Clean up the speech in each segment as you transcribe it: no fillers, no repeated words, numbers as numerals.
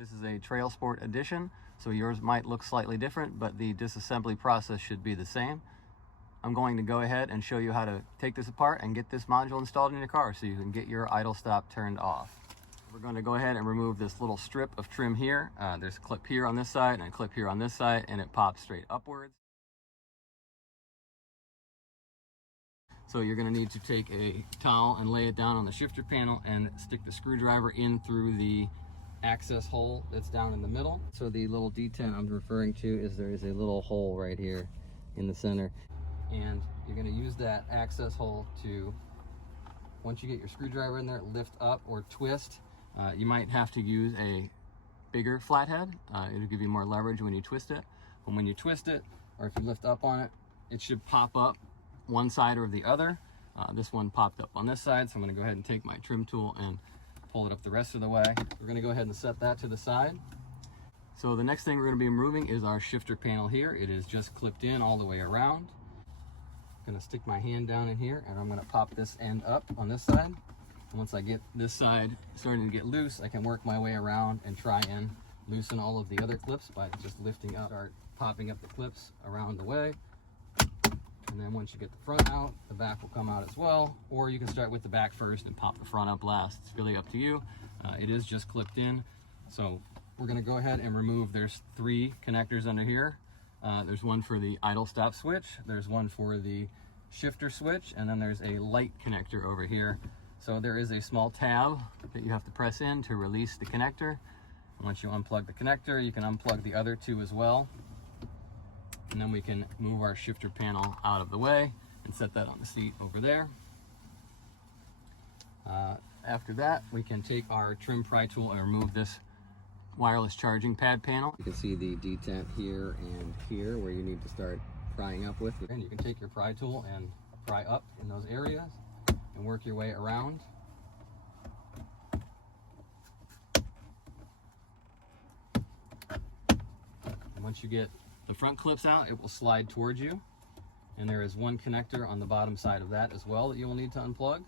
This is a Trail Sport edition, so yours might look slightly different, but the disassembly process should be the same. I'm going to go ahead and show you how to take this apart and get this module installed in your car so you can get your idle stop turned off. We're going to go ahead and remove this little strip of trim here. There's a clip here on this side and a clip here on this side, and it pops straight upwards. So you're going to need to take a towel and lay it down on the shifter panel and stick the screwdriver in through the access hole that's down in the middle. So the little detent I'm referring to is there is a little hole right here in the center, and you're going to use that access hole to, once you get your screwdriver in there, lift up or twist. You might have to use a bigger flathead. It'll give you more leverage when you twist it. But when you twist it, or if you lift up on it, it should pop up one side or the other. This one popped up on this side, so I'm going to go ahead and take my trim tool and pull it up the rest of the way. We're going to go ahead and set that to the side. So the next thing we're going to be removing is our shifter panel here. It is just clipped in all the way around. I'm going to stick my hand down in here and I'm going to pop this end up on this side. And once I get this side starting to get loose, I can work my way around and try and loosen all of the other clips by just lifting up, start popping up the clips around the way. And then once you get the front out, the back will come out as well, or you can start with the back first and pop the front up last. It's really up to you. It is just clipped in. So we're going to go ahead and remove, there's 3 connectors under here. There's one for the idle stop switch, there's one for the shifter switch, and then there's a light connector over here. So there is a small tab that you have to press in to release the connector. And once you unplug the connector, you can unplug the other 2 as well. And then we can move our shifter panel out of the way and set that on the seat over there. After that, we can take our trim pry tool and remove this wireless charging pad panel. You can see the detent here and here where you need to start prying up with. And you can take your pry tool and pry up in those areas and work your way around. And once you get the front clips out, it will slide towards you, and there is one connector on the bottom side of that as well that you will need to unplug.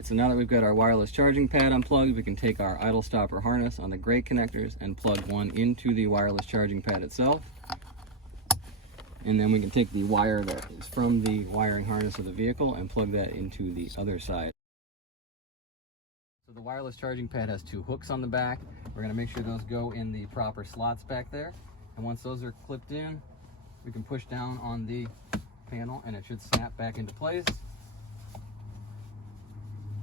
So now that we've got our wireless charging pad unplugged, we can take our idle stopper harness on the gray connectors and plug one into the wireless charging pad itself, and then we can take the wire that is from the wiring harness of the vehicle and plug that into the other side. So the wireless charging pad has 2 hooks on the back. We're going to make sure those go in the proper slots back there. And once those are clipped in, we can push down on the panel and it should snap back into place.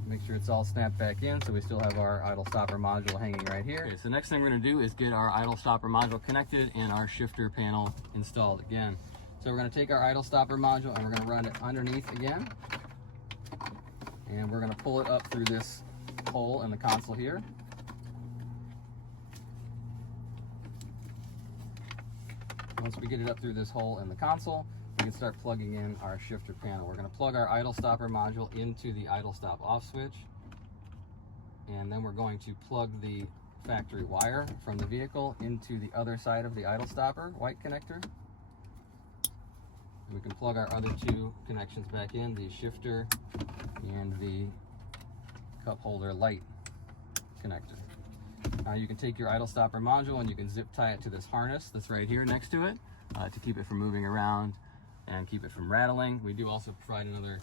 Make sure it's all snapped back in so we still have our idle stopper module hanging right here. Okay, so the next thing we're going to do is get our idle stopper module connected and our shifter panel installed again. So we're going to take our idle stopper module and we're going to run it underneath again. And we're going to pull it up through this hole in the console here. Once we get it up through this hole in the console, we can start plugging in our shifter panel. We're going to plug our idle stopper module into the idle stop off switch, and then we're going to plug the factory wire from the vehicle into the other side of the idle stopper white connector. We can plug our other 2 connections back in, the shifter and the cup holder light connector. Now you can take your idle stopper module and you can zip tie it to this harness that's right here next to it to keep it from moving around and keep it from rattling. We do also provide another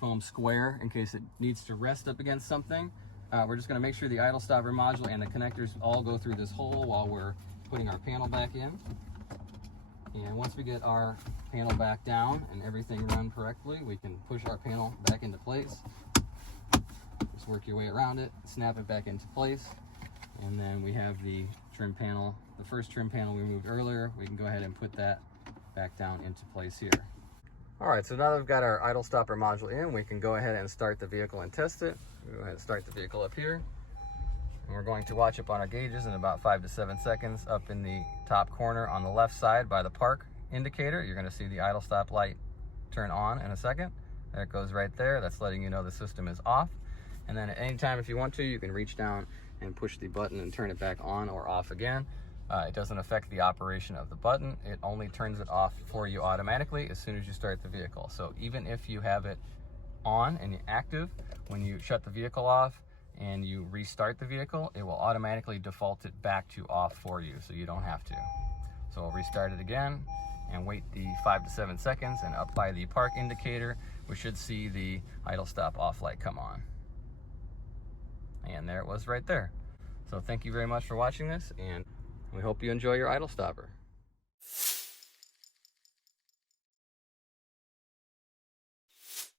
foam square in case it needs to rest up against something. We're just going to make sure the idle stopper module and the connectors all go through this hole while we're putting our panel back in. And once we get our panel back down and everything run correctly, we can push our panel back into place. Just work your way around it, snap it back into place. And then we have the trim panel, the first trim panel we moved earlier. We can go ahead and put that back down into place here. All right, so now that we've got our idle stopper module in, we can go ahead and start the vehicle and test it. We'll go ahead and start the vehicle up here. And we're going to watch up on our gauges in about 5 to 7 seconds. Up in the top corner on the left side by the park indicator, you're going to see the idle stop light turn on in a second. There it goes right there. That's letting you know the system is off. And then at any time, if you want to, you can reach down and push the button and turn it back on or off again. It doesn't affect the operation of the button. It only turns it off for you automatically as soon as you start the vehicle. So even if you have it on and active, when you shut the vehicle off and you restart the vehicle, it will automatically default it back to off for you, so you don't have to. So I'll restart it again and wait the 5 to 7 seconds, and up by the park indicator, we should see the idle stop off light come on. And there it was right there. So thank you very much for watching this, and we hope you enjoy your idle stopper.